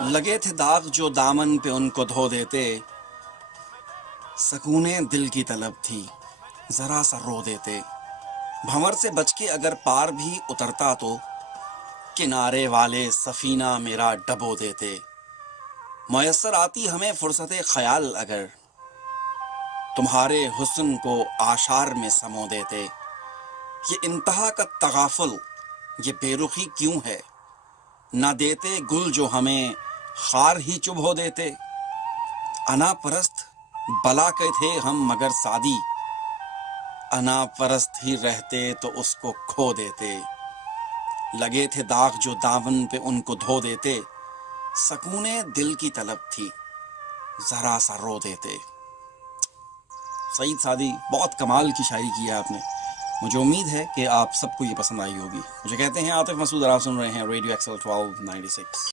لگے تھے داغ جو دامن پہ ان کو دھو دیتے، سکون دل کی طلب تھی ذرا سا رو دیتے۔ بھنور سے بچ کے اگر پار بھی اترتا تو کنارے والے سفینہ میرا ڈبو دیتے۔ میسر آتی ہمیں فرصت خیال اگر، تمہارے حسن کو آشار میں سمو دیتے۔ یہ انتہا کا تغافل، یہ بے رخی کیوں ہے؟ نہ دیتے گل جو ہمیں خار ہی چبھ ہو دیتے۔ انا پرست بلا کے تھے ہم مگر سادی، انا پرست ہی رہتے تو اس کو کھو دیتے۔ لگے تھے داغ جو دامن پہ ان کو دھو دیتے، سکون دل کی طلب تھی ذرا سا رو دیتے۔ سعید سعدی، بہت کمال کی شاعری کی ہے آپ نے، مجھے امید ہے کہ آپ سب کو یہ پسند آئی ہوگی۔ مجھے کہتے ہیں عاطف مسعود اور آپ سن رہے ہیں ریڈیو ایکسل 1296۔